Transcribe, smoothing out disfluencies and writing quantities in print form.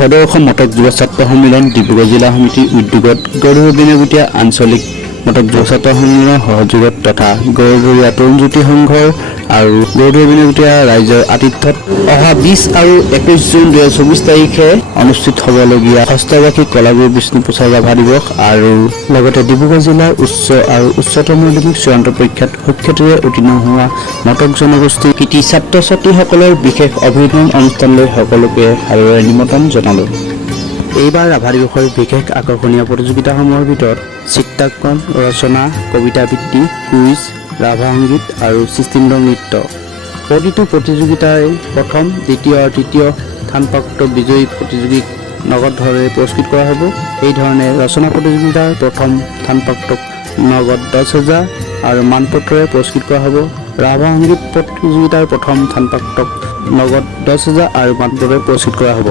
ষোড়শ মটক যুৱ ছাত্ৰ সন্মিলন ডিব্ৰুগড় জিলা সমিতিৰ উদ্যোগত গৌৰৱবিনবতীয়া আঞ্চলিক মটক যুৱ ছাত্ৰ সন্মিলনৰ সহযোগত তথা গৌৰৱৰীয়া তৰুণজ্যোতি সংঘৰ আৰু গৌৰৱবিনবতীয়া ৰাইজৰ আতিথ্যত অহা 20 আৰু 21 জুন 2024 তাৰিখে অনুষ্ঠিত হ'বলগীয়া ষষ্ঠবাৰ্ষিক কলাগুৰু বিষ্ণুপ্ৰসাদ ৰাভা দিৱস আৰু লগতে ডিব্ৰুগড় জিলাৰ উচ্চ আৰু উচ্চতৰ মাধ্যমিক চূড়ান্ত পৰীক্ষাত সুখ্যাতিৰে উত্তীৰ্ণ হোৱা মটক জনগোষ্ঠীৰ কৃতি ছাত্ৰ ছাত্ৰীসকলৰ বিশেষ অভিনন্দন অনুষ্ঠানলৈ সকলোকে সাদৰেৰে নিমন্ত্ৰণ জনালোঁ। এইবাৰ ৰাভা দিৱসৰ বিশেষ আকৰ্ষণীয় প্ৰতিযোগিতাসমূহৰ ভিতৰত চিত্ৰাংকন, ৰচনা, কবিতা আবৃত্তি, কুইজ, ৰাভা সংগীত আৰু সৃষ্টিমূলক নৃত্য। প্ৰতিটো প্ৰতিযোগিতাই প্ৰথম, দ্বিতীয় আৰু তৃতীয় স্থানপ্ৰাপ্ত বিজয়ী প্ৰতিযোগীক নগদ ধৰে পুৰস্কৃত কৰা হ'ব। এইধৰণে ৰচনা প্ৰতিযোগিতাৰ প্ৰথম স্থানপ্ৰাপ্তক নগদ 10,000 আৰু মানপত্ৰৰে পুৰস্কৃত কৰা হ'ব। ৰাভা সংগীত প্ৰতিযোগিতাৰ প্ৰথম স্থানপ্ৰাপ্তক নগদ 10,000 আৰু মানপত্ৰৰে পুৰস্কৃত কৰা হ'ব।